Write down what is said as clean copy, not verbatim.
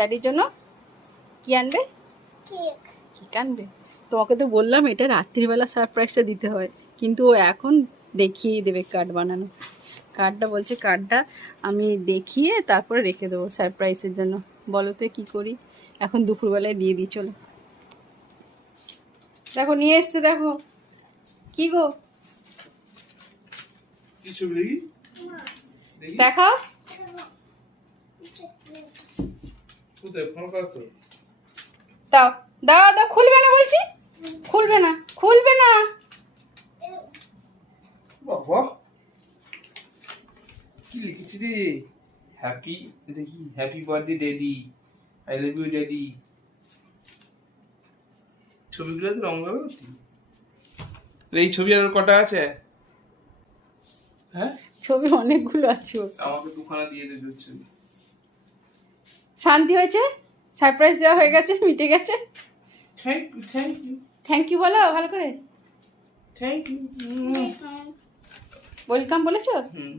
ড্যাডির জন্য কি আনবে? কেক। কেক আনবে? তোমাকে তো বললাম এটা রাত্রিবেলা সারপ্রাইজটা দিতে হয়, কিন্তু ও এখন দেখিয়েই দেবে কার্ড বানানো। কার্ডটা বলছে কার্ডটা আমি দেখিয়ে তারপরে রেখে দেবো সারপ্রাইজের জন্য। বলো তো কী করি, এখন দুপুরবেলায় দিয়ে দিই। চলো দেখো নিয়ে এসছে, দেখো কি গো, দেখাও। দাও দাও দাও, খুলবে না বলছি, খুলবে না, খুলবে না। বাবা কি লিখেছি রে? হ্যাপি, দেখি, happy birthday daddy, I love you daddy. ছবিগুলো তো রং হবে। এই ছবি আর কটা আছে? হ্যাঁ, ছবি অনেকগুলো আছে ওর। আমাকে দুখানা দিয়ে দেবে ছবি। শান্তি হয়েছে, সারপ্রাইজ দেওয়া হয়ে গেছে, মিটে গেছে। Thank you, thank you, thank you বলো ভালো করে। Thank you. ওয়েলকাম বলেছো? হুম।